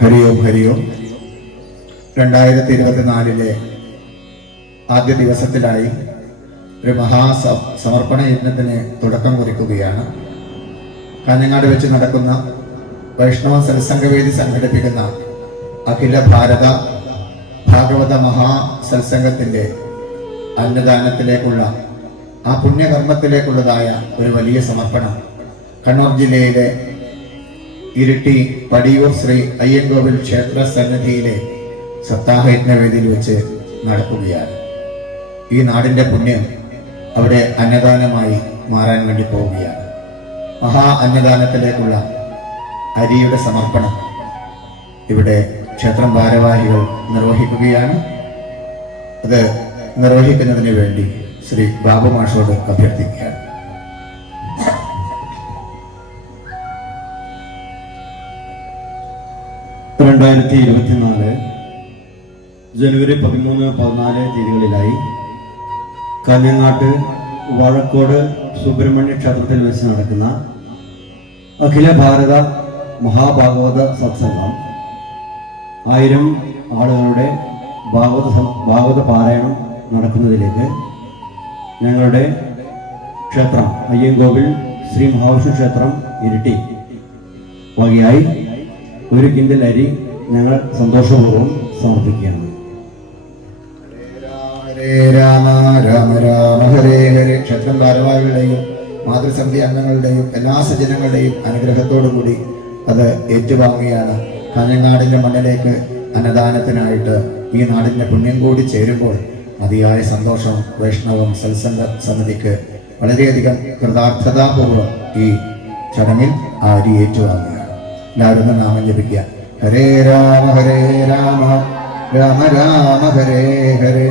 ഹരിയോം ഹരിയോം. 2024 ആദ്യ ദിവസത്തിലായി ഒരു സമർപ്പണ യജ്ഞത്തിന് തുടക്കം കുറിക്കുകയാണ്. കാഞ്ഞങ്ങാട് വെച്ച് നടക്കുന്ന വൈഷ്ണവ സത്സംഗവേദി സംഘടിപ്പിക്കുന്ന അഖില ഭാരത ഭാഗവത മഹാസത്സംഗത്തിന്റെ അന്നദാനത്തിലേക്കുള്ള ആ പുണ്യകർമ്മത്തിലേക്കുള്ളതായ ഒരു വലിയ സമർപ്പണം കണ്ണൂർ ജില്ലയിലെ ഇരിട്ടി പടിയൂർ ശ്രീ അയ്യങ്കോവിൽ ക്ഷേത്ര സന്നിധിയിലെ സപ്താഹയജ്ഞവേദിയിൽ വെച്ച് നടക്കുകയാണ്. ഈ നാടിന്റെ പുണ്യം അവിടെ അന്നദാനമായി മാറാൻ വേണ്ടി പോവുകയാണ്. മഹാ അന്നദാനത്തിലേക്കുള്ള അരിയുടെ സമർപ്പണം ഇവിടെ ക്ഷേത്രം ഭാരവാഹികൾ നിർവഹിക്കുകയാണ്. അത് നിർവഹിക്കുന്നതിന് വേണ്ടി ശ്രീ ബാബു മാഷോട് അഭ്യർത്ഥിക്കുകയാണ്. ജനുവരി 13, 14 തീയതികളിലായി കാഞ്ഞങ്ങാട്ട് വാഴക്കോട് സുബ്രഹ്മണ്യ ക്ഷേത്രത്തിൽ വെച്ച് നടക്കുന്ന അഖില ഭാരത മഹാഭാഗവത സത്സംഗം 1000 ആളുകളുടെ ഭാഗവത പാരായണം നടക്കുന്നതിലേക്ക് ഞങ്ങളുടെ ക്ഷേത്രം അയ്യങ്കോവിൽ ശ്രീ മഹാവിഷ്ണു ക്ഷേത്രം ഇരിട്ടി വകയായി 1 കിൻഡൽ അരി ഞങ്ങൾ സന്തോഷപൂർവ്വം സമർപ്പിക്കുകയാണ്. ഹരേ രാമ രാമ രാമ ഹരേ ഹരേ. ക്ഷേത്രം ഭാരവാഹികളുടെയും മാതൃസമിതി അംഗങ്ങളുടെയും എല്ലാ സജ്ജനങ്ങളുടെയും അനുഗ്രഹത്തോടുകൂടി അത് ഏറ്റുവാങ്ങിയാണ് കാഞ്ഞങ്ങാടിന്റെ മണ്ണിലേക്ക് അന്നദാനത്തിനായിട്ട് ഈ നാടിന്റെ പുണ്യം കൂടി ചേരുമ്പോൾ അതിയായ സന്തോഷം വൈഷ്ണവം സത്സംഗ സമിതിക്ക് വളരെയധികം കൃതാർത്ഥതാപൂർവ്വം ഈ ചടങ്ങിൽ ആ അരി ഏറ്റുവാങ്ങുകയാണ്. എല്ലാവരും നാമം ജപിക്കുക. ഹരേ രാമ രാമ രാമ ഹരേ ഹരേ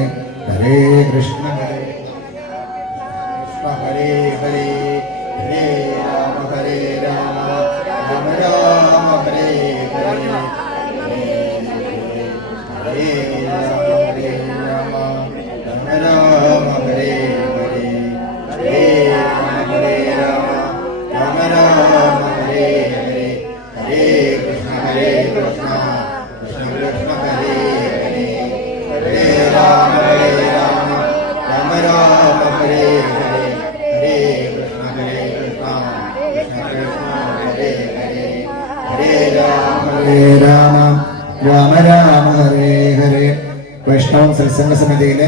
ഹരേ കൃഷ്ണ ഹരേ കൃഷ്ണ ഹരേ ഹരേ ഹരേ രാമ രാമ രാമ ഹരേ ഹരേ ഹരേ രാമ രാമ ഹരേ ഹരേ ഹരേ രാമ രാമ രാമ ഹരേ ഹരേ ഹരേ കൃഷ്ണ കൃഷ്ണ കൃഷ്ണ ഹരേ ഹരേ ഹരേ രാമ രാമ ഹരേ ഹരേ ഹരേ കൃഷ്ണ കൃഷ്ണ കൃഷ്ണ ഹരേ ഹരേ ഹരേ രാമ രാമ ഹരേ ഹരേ. വൈഷ്ണവം സത്സംഗ സമിതിയിലെ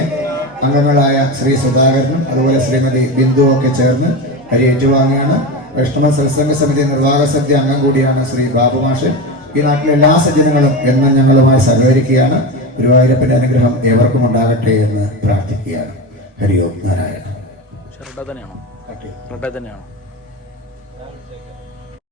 അംഗങ്ങളായ ശ്രീ സുധാകരനും അതുപോലെ ശ്രീമതി ബിന്ദു ഒക്കെ ചേർന്ന് ഹരി ഏറ്റുവാങ്ങിയാണ്. വൈഷ്ണവ സത്സംഗ സമിതി നിർവാഹക സമിതി അംഗം കൂടിയാണ് ശ്രീ ബാബു മാഷ്. ഈ നാട്ടിലെ എല്ലാ സജ്ജനങ്ങളും എന്നും ഞങ്ങളുമായി സഹകരിക്കുകയാണ്. ഗുരുവായൂരപ്പന്റെ അനുഗ്രഹം ഏവർക്കും ഉണ്ടാകട്ടെ എന്ന് പ്രാർത്ഥിക്കുകയാണ്. ഹരിയോം നാരായണ.